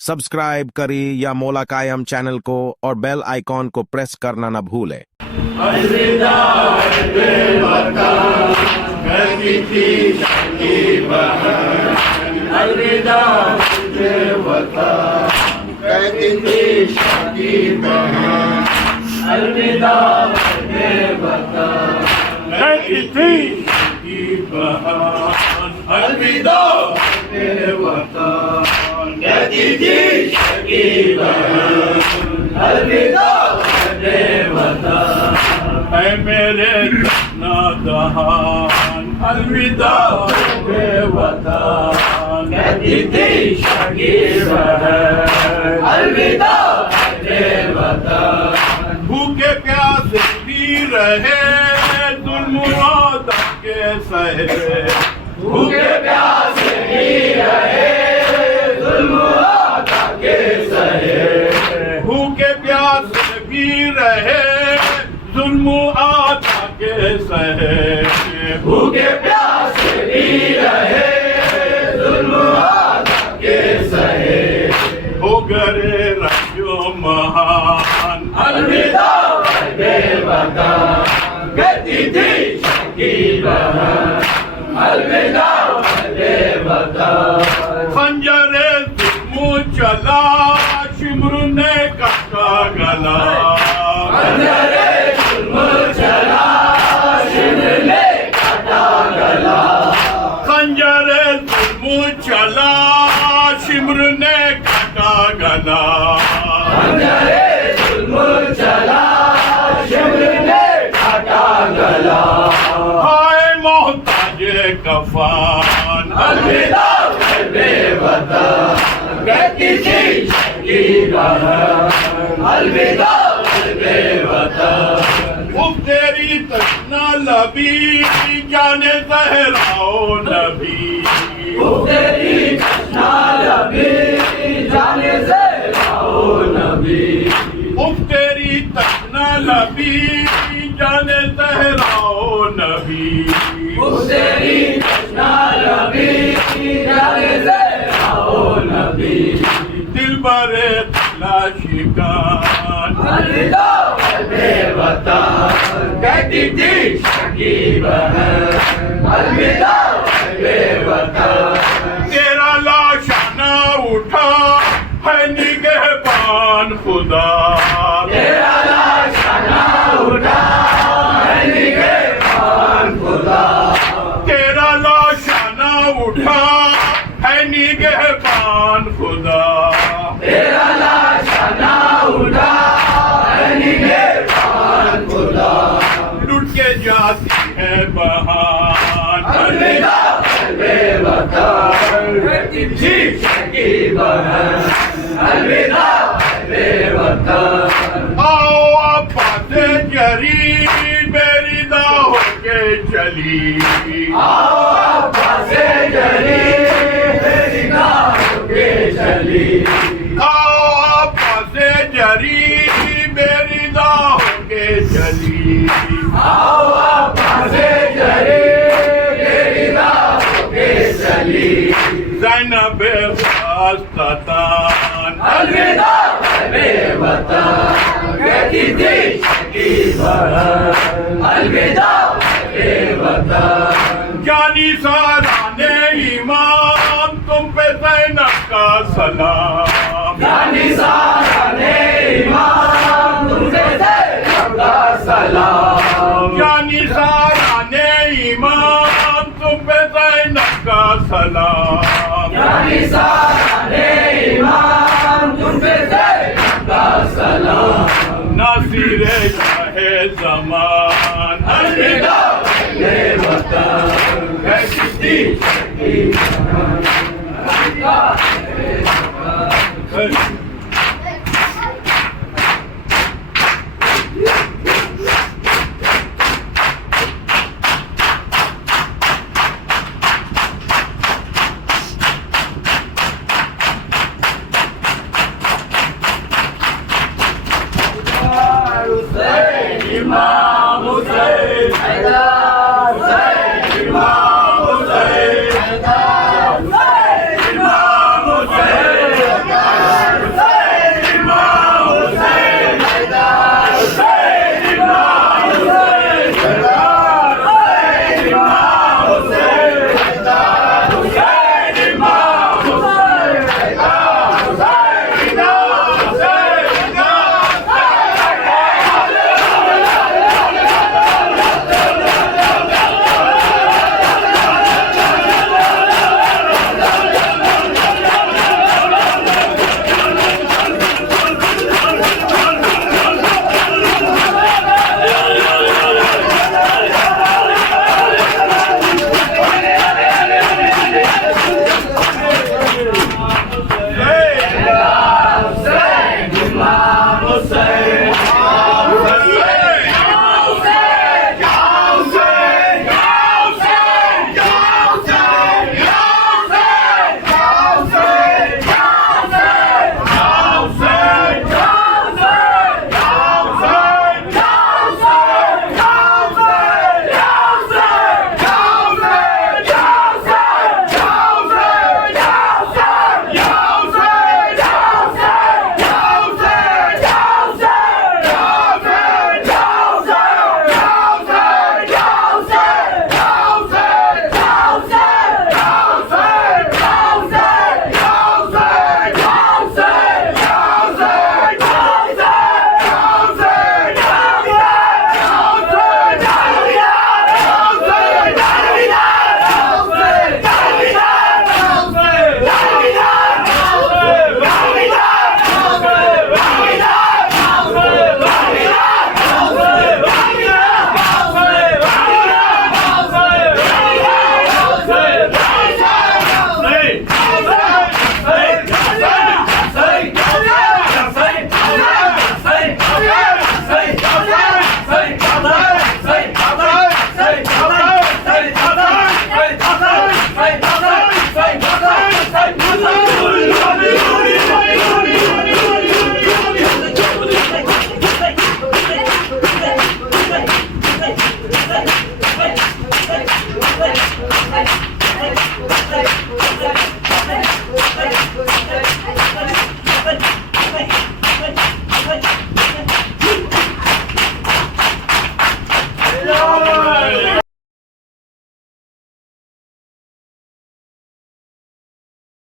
Subscribe करें या मौला कायम चैनल को और बेल आइकॉन को प्रेस करना न भूलें। अलविदा कहती थी की बहन, अलविदा कहती थी की बहन, अलविदा कहती थी की बहन, अलविदा कहती थी की बहन, अलविदा है मेरे नादहान, अलविदा वतन कहती थी की बहन, अलविदा वतन भूखे प्यासे भी रहे जुल्म वादा के सहे, भूखे प्यासे भी रहे जुल्म वादा के सहे, भूखे प्यासे भी रहे जुल्म आदा के सहे, भूखे प्यासे भी रहे जुल्म आदा के सहे, हो गए रंजो महान, अलविदा वतन कहती थी की बहन, अलविदा वतन खंजरे जुल्म चला शिमर ने काटा गला, खंजरे जुल्म चला शिमर ने काटा गला, खंजरे जुल्म चला शिमर ने काटा गला, खंजरे जुल्म चला शिमर ने काटा गला, हाय मोहताजे कफान, अलविदा वतन कहती थी की बहन, अलविदा वतन उफ तेरी तशना लबी जाने ज़हराओ नबी, उफ तेरी तशना लबी जाने ज़हराओ नबी, उफ तेरी तशना लबी जाने ज़हराओ नबी, उफ तेरी तशना लबी जाने ज़हराओ नबी, दिल बरे शिकान, अलविदा वतन कहती थी की बहन, अलविदा वतन तेरा लाशाना उठा है निगहबान खुदा, तेरा लाशाना उठा है निगहबान खुदा, तेरा लाशाना उठा है निगहबान खुदा, तेरा लाशाना उठा है निगहबान खुदा, लुट के जाती है बहान, अलविदा वतन कहती थी की बहन, अलविदा वतन आओ आफाते जरी मेरी दा होके चली, आओ आफाते जरी मेरी दा होके चली, आओ आफाते जरी मेरी दा होके चली, आओ आफाते जरी मेरी दा होके चली, ज़ैनब वास्तान, अलविदा वतन कहती थी की बहन, अलविदा वतन जानी साराने इमाम तुम पे ज़ैनब का सलाम, जानी साराने इमाम तुम पे ज़ैनब का सलाम, जानी साराने इमाम तुम पे ज़ैनब का सलाम, जानी साराने इमाम तुम पे ज़ैनब का सलाम, नासिरे शाहे ज़मान, अलविदा वतन कहती थी की बहन, अलविदा वतन